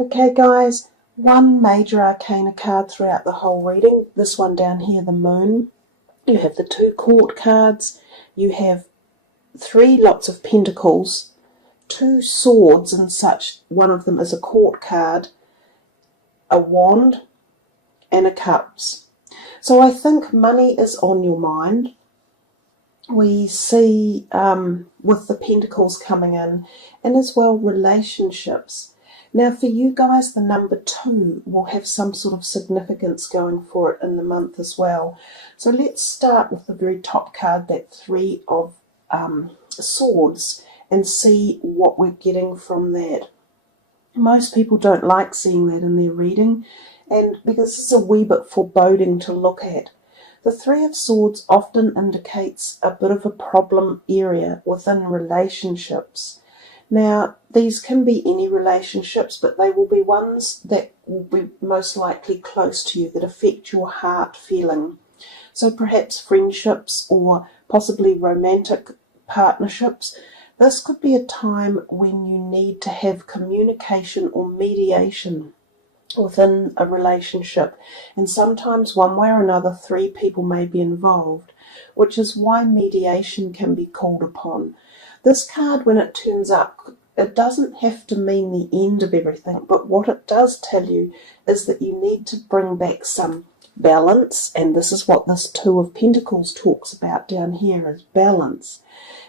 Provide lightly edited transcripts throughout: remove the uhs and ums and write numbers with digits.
Okay guys, one major arcana card throughout the whole reading, this one down here, the moon. You have the two court cards, you have three lots of pentacles, two swords and such, one of them is a court card, a wand and a cups. So I think money is on your mind. We see with the pentacles coming in, and as well relationships. Now for you guys, the number 2 will have some sort of significance going for it in the month as well. So let's start with the very top card, that 3 of Swords, and see what we're getting from that. Most people don't like seeing that in their reading, and because it's a wee bit foreboding to look at. The 3 of Swords often indicates a bit of a problem area within relationships. Now, these can be any relationships, but they will be ones that will be most likely close to you, that affect your heart feeling. So perhaps friendships or possibly romantic partnerships. This could be a time when you need to have communication or mediation within a relationship, and sometimes one way or another 3 people may be involved, which is why mediation can be called upon. This card, when it turns up, it doesn't have to mean the end of everything, but what it does tell you is that you need to bring back some balance, and this is what this 2 of Pentacles talks about down here, is balance.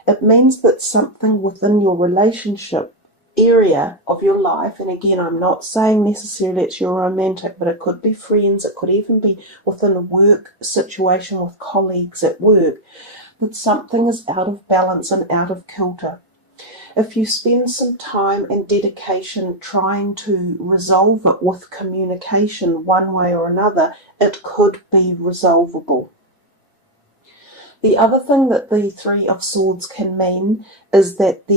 It means that something within your relationship area of your life, and again, I'm not saying necessarily it's your romantic, but it could be friends, it could even be within a work situation with colleagues at work, that something is out of balance and out of kilter. If you spend some time and dedication trying to resolve it with communication one way or another, it could be resolvable. The other thing that the 3 of Swords can mean is that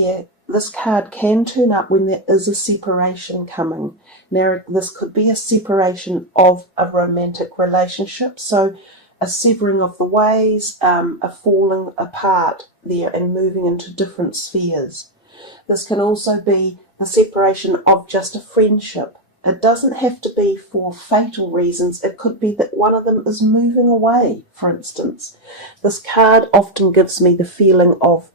this card can turn up when there is a separation coming. Now, this could be a separation of a romantic relationship, so a severing of the ways, a falling apart there and moving into different spheres. This can also be the separation of just a friendship. It doesn't have to be for fatal reasons. It could be that one of them is moving away, for instance. This card often gives me the feeling of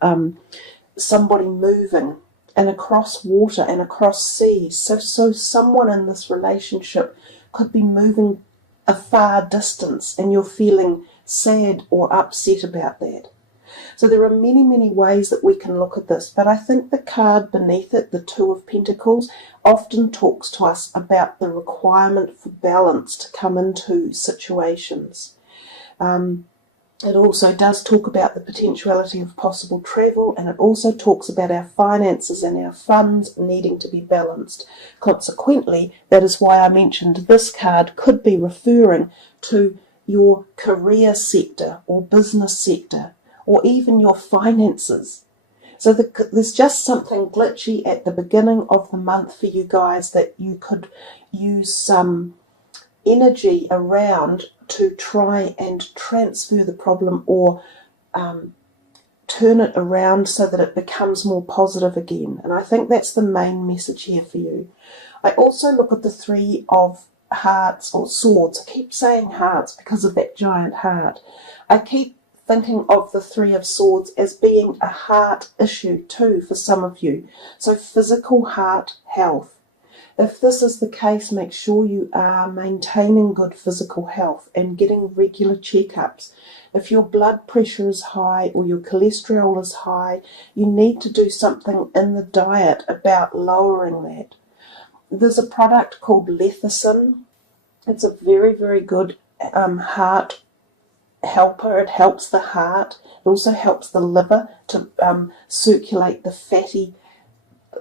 somebody moving and across water and across seas. So someone in this relationship could be moving a far distance and you're feeling sad or upset about that. So there are many, many ways that we can look at this, but I think the card beneath it, the 2 of Pentacles, often talks to us about the requirement for balance to come into situations. It also does talk about the potentiality of possible travel, and it also talks about our finances and our funds needing to be balanced. Consequently, that is why I mentioned this card could be referring to your career sector or business sector, or even your finances. So there's just something glitchy at the beginning of the month for you guys that you could use some energy around to try and transfer the problem or turn it around so that it becomes more positive again. And I think that's the main message here for you. I also look at the 3 of Hearts or Swords. I keep saying hearts because of that giant heart. I keep thinking of the 3 of Swords as being a heart issue too for some of you. So physical heart health. If this is the case, make sure you are maintaining good physical health and getting regular checkups. If your blood pressure is high or your cholesterol is high, you need to do something in the diet about lowering that. There's a product called Lecithin. It's a very, very good heart helper. It helps the heart. It also helps the liver to circulate the fatty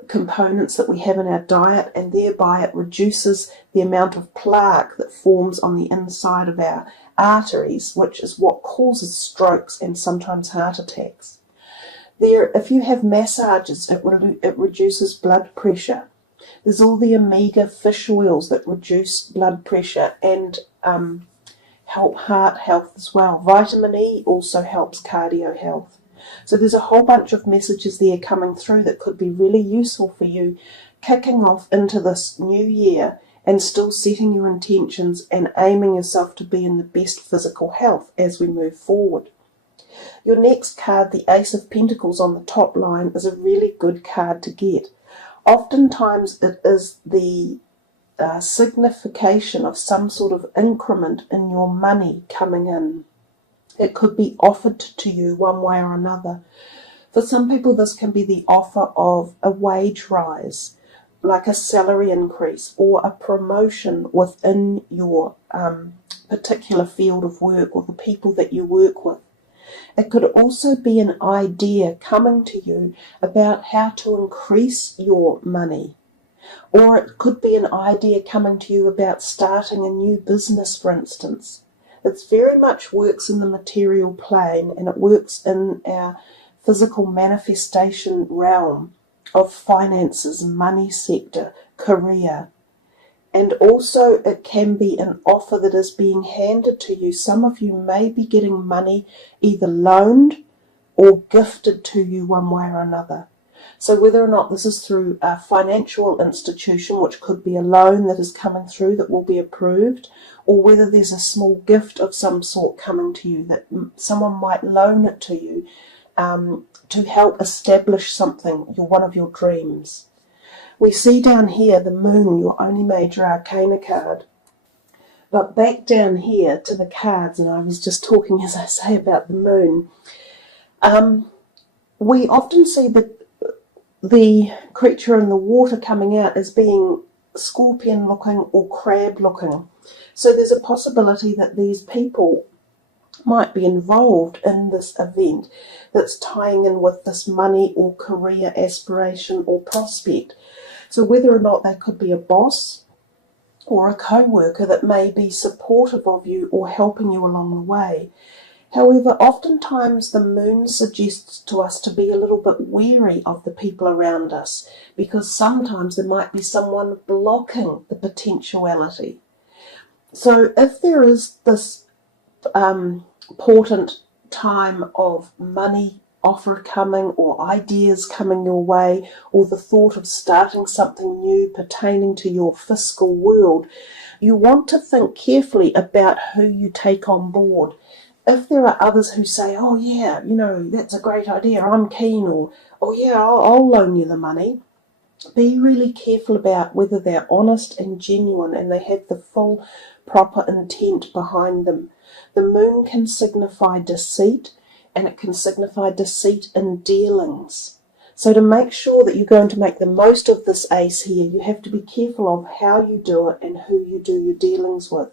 components that we have in our diet, and thereby it reduces the amount of plaque that forms on the inside of our arteries, which is what causes strokes and sometimes heart attacks. If you have massages, it reduces blood pressure. There's all the omega fish oils that reduce blood pressure and help heart health as well. Vitamin E also helps cardio health. So there's a whole bunch of messages there coming through that could be really useful for you kicking off into this new year and still setting your intentions and aiming yourself to be in the best physical health as we move forward. Your next card, the Ace of Pentacles on the top line, is a really good card to get. Oftentimes it is the signification of some sort of increment in your money coming in. It could be offered to you one way or another. For some people, this can be the offer of a wage rise, like a salary increase or a promotion within your particular field of work or the people that you work with. It could also be an idea coming to you about how to increase your money. Or it could be an idea coming to you about starting a new business, for instance. It very much works in the material plane, and it works in our physical manifestation realm of finances, money sector, career. And also it can be an offer that is being handed to you. Some of you may be getting money either loaned or gifted to you one way or another. So whether or not this is through a financial institution, which could be a loan that is coming through that will be approved, or whether there's a small gift of some sort coming to you that someone might loan it to you to help establish something, one of your dreams. We see down here the Moon, your only major arcana card. But back down here to the cards, and I was just talking, as I say, about the Moon. We often see the creature in the water coming out as being scorpion looking or crab looking. So there's a possibility that these people might be involved in this event that's tying in with this money or career aspiration or prospect. So whether or not they could be a boss or a co-worker that may be supportive of you or helping you along the way. However, oftentimes the Moon suggests to us to be a little bit wary of the people around us, because sometimes there might be someone blocking the potentiality. So if there is this important time of money offer coming or ideas coming your way, or the thought of starting something new pertaining to your fiscal world, you want to think carefully about who you take on board. If there are others who say, oh yeah, that's a great idea, I'm keen, or oh yeah, I'll loan you the money, be really careful about whether they're honest and genuine and they have the full proper intent behind them. The Moon can signify deceit, and it can signify deceit in dealings. So to make sure that you're going to make the most of this ace here, you have to be careful of how you do it and who you do your dealings with.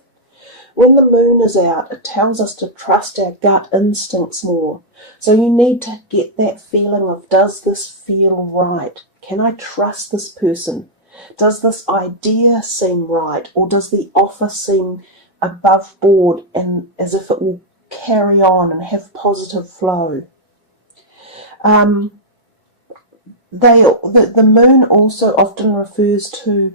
When the Moon is out, it tells us to trust our gut instincts more. So you need to get that feeling of, does this feel right? Can I trust this person? Does this idea seem right? Or does the offer seem above board and as if it will carry on and have positive flow? The Moon also often refers to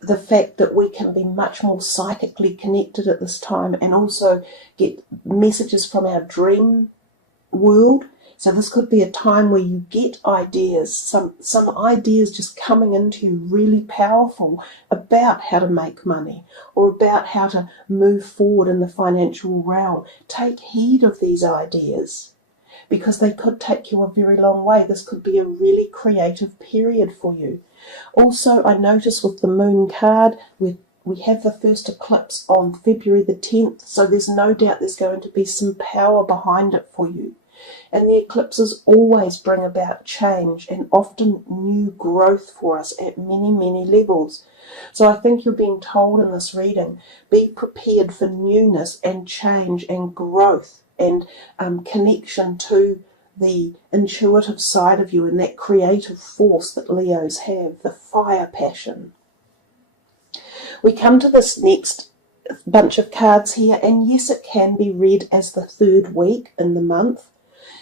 the fact that we can be much more psychically connected at this time and also get messages from our dream world. So this could be a time where you get ideas, some ideas just coming into you really powerful about how to make money or about how to move forward in the financial realm. Take heed of these ideas, because they could take you a very long way. This could be a really creative period for you. Also, I notice with the Moon card, we have the first eclipse on February the 10th, so there's no doubt there's going to be some power behind it for you. And the eclipses always bring about change and often new growth for us at many, many levels. So I think you're being told in this reading, be prepared for newness and change and growth and connection to the intuitive side of you and that creative force that Leos have, the fire passion. We come to this next bunch of cards here, and yes, it can be read as the third week in the month.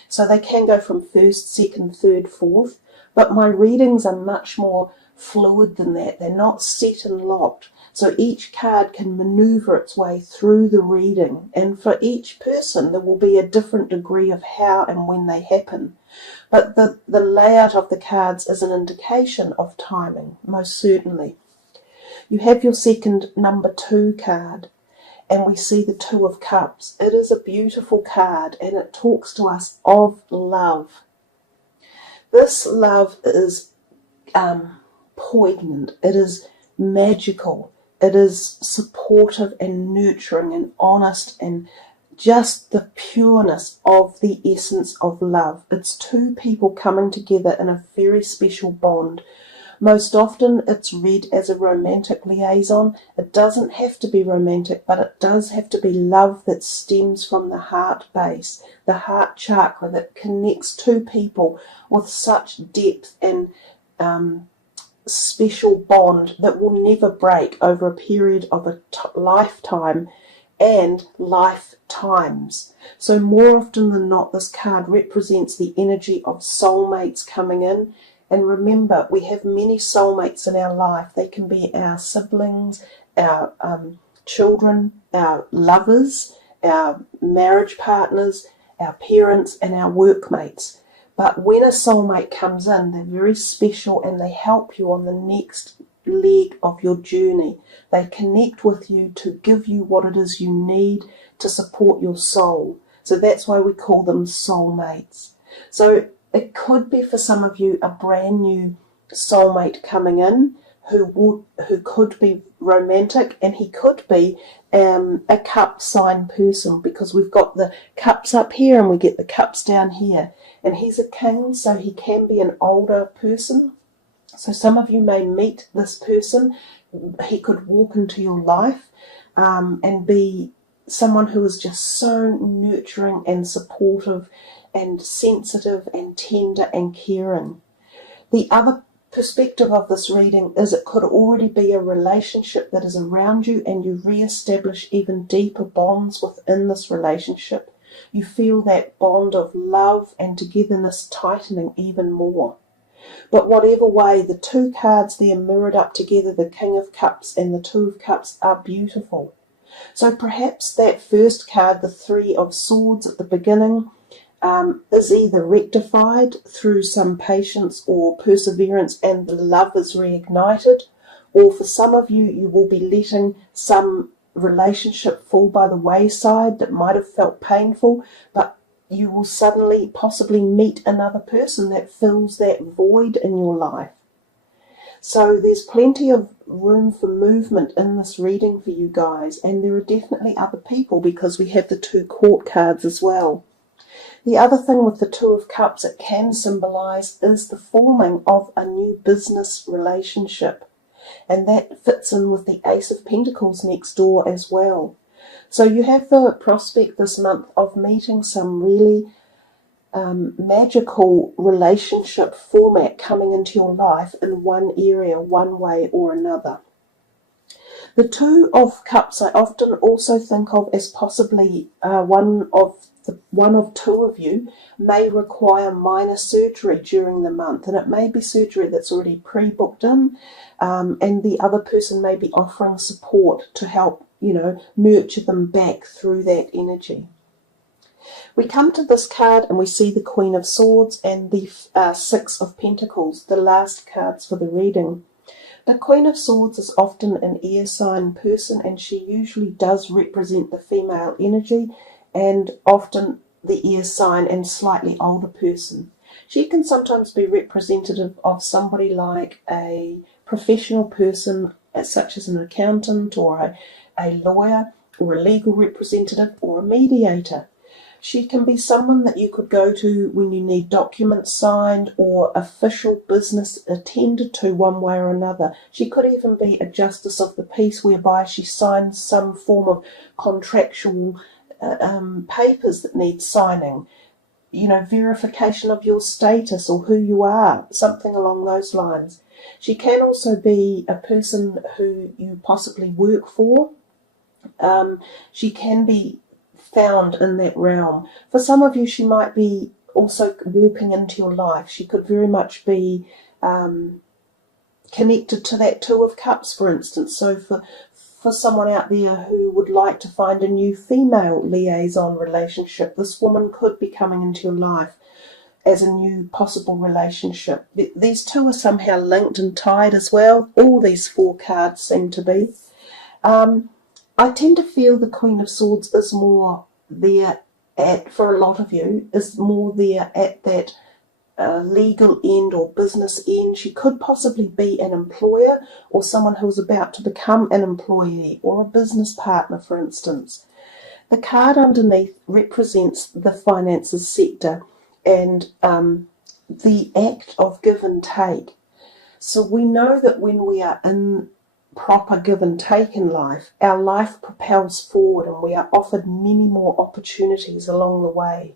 So they can go from first, second, third, fourth, but my readings are much more fluid than that. They're not set and locked. So each card can maneuver its way through the reading, and for each person there will be a different degree of how and when they happen. But the layout of the cards is an indication of timing, most certainly. You have your second number 2 card, and we see the 2 of Cups. It is a beautiful card, and it talks to us of love. This love is poignant. It is magical. It is supportive and nurturing and honest, and just the pureness of the essence of love. It's 2 people coming together in a very special bond. Most often it's read as a romantic liaison. It doesn't have to be romantic, but it does have to be love that stems from the heart base, the heart chakra, that connects 2 people with such depth and special bond that will never break over a period of a lifetime and lifetimes. So more often than not, this card represents the energy of soulmates coming in. And remember, we have many soulmates in our life. They can be our siblings, our children, our lovers, our marriage partners, our parents, and our workmates. But when a soulmate comes in, they're very special, and they help you on the next leg of your journey. They connect with you to give you what it is you need to support your soul. So that's why we call them soulmates. So it could be for some of you a brand new soulmate coming in who could be romantic, and he could be a cup sign person, because we've got the cups up here and we get the cups down here. And he's a king, so he can be an older person. So some of you may meet this person. He could walk into your life and be someone who is just so nurturing and supportive and sensitive and tender and caring. The other perspective of this reading is it could already be a relationship that is around you, and you re-establish even deeper bonds within this relationship. You feel that bond of love and togetherness tightening even more. But whatever way, the 2 cards there mirrored up together, the King of Cups and the 2 of Cups, are beautiful. So perhaps that first card, the 3 of Swords at the beginning, is either rectified through some patience or perseverance, and the love is reignited, or for some of you, you will be letting some relationship fall by the wayside that might have felt painful, but you will suddenly possibly meet another person that fills that void in your life. So there's plenty of room for movement in this reading for you guys, and there are definitely other people, because we have the 2 court cards as well. The other thing with the 2 of Cups it can symbolize is the forming of a new business relationship. And that fits in with the Ace of Pentacles next door as well. So you have the prospect this month of meeting some really magical relationship format coming into your life in one area, one way or another. The 2 of Cups I often also think of as possibly one of 2 of you may require minor surgery during the month, and it may be surgery that's already pre-booked in, and the other person may be offering support to help, nurture them back through that energy. We come to this card and we see the Queen of Swords and the 6 of Pentacles, the last cards for the reading. The Queen of Swords is often an air sign person, and she usually does represent the female energy, and often the air sign and slightly older person. She can sometimes be representative of somebody like a professional person, such as an accountant or a lawyer or a legal representative or a mediator. She can be someone that you could go to when you need documents signed or official business attended to one way or another. She could even be a justice of the peace, whereby she signs some form of contractual papers that need signing, verification of your status or who you are, something along those lines. She can also be a person who you possibly work for. She can be found in that realm. For some of you, she might be also walking into your life. She could very much be connected to that Two of Cups, for instance. So for someone out there who would like to find a new female liaison relationship, this woman could be coming into your life as a new possible relationship. These two are somehow linked and tied as well. All these 4 cards seem to be. I tend to feel the Queen of Swords is more there for a lot of you, is more there at that legal end or business end. She could possibly be an employer or someone who is about to become an employee or a business partner, for instance. The card underneath represents the finances sector and the act of give and take. So we know that when we are in proper give and take in life, our life propels forward and we are offered many more opportunities along the way.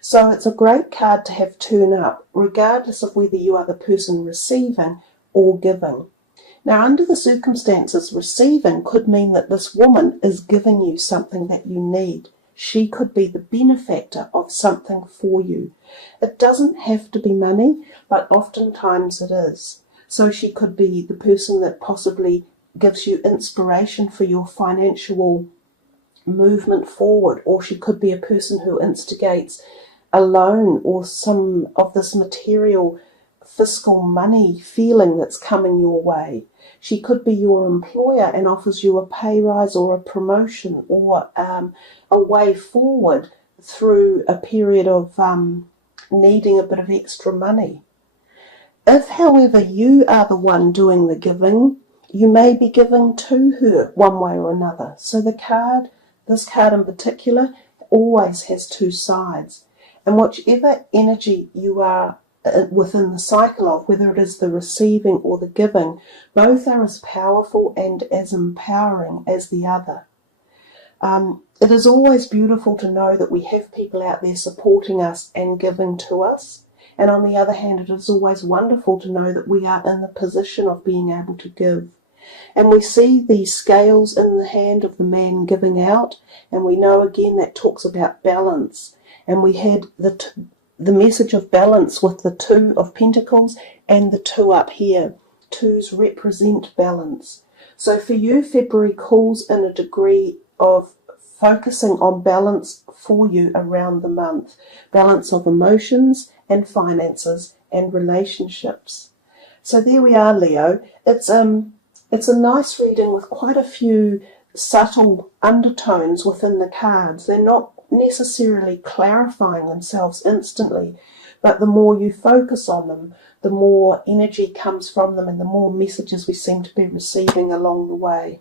So it's a great card to have turn up, regardless of whether you are the person receiving or giving. Now, under the circumstances, receiving could mean that this woman is giving you something that you need. She could be the benefactor of something for you. It doesn't have to be money, but oftentimes it is. So she could be the person that possibly gives you inspiration for your financial movement forward, or she could be a person who instigates a loan or some of this material fiscal money feeling that's coming your way. She could be your employer and offers you a pay rise or a promotion or a way forward through a period of needing a bit of extra money. If, however, you are the one doing the giving, you may be giving to her one way or another. So this card in particular, always has 2 sides. And whichever energy you are within the cycle of, whether it is the receiving or the giving, both are as powerful and as empowering as the other. It is always beautiful to know that we have people out there supporting us and giving to us. And on the other hand, it is always wonderful to know that we are in the position of being able to give. And we see these scales in the hand of the man giving out, and we know again that talks about balance. And we had the message of balance with the 2 of Pentacles and the 2 up here. 2s represent balance. So for you, February calls in a degree of focusing on balance for you around the month. Balance of emotions and finances and relationships. So there we are, Leo. It's a nice reading with quite a few subtle undertones within the cards. They're not necessarily clarifying themselves instantly, but the more you focus on them, the more energy comes from them and the more messages we seem to be receiving along the way.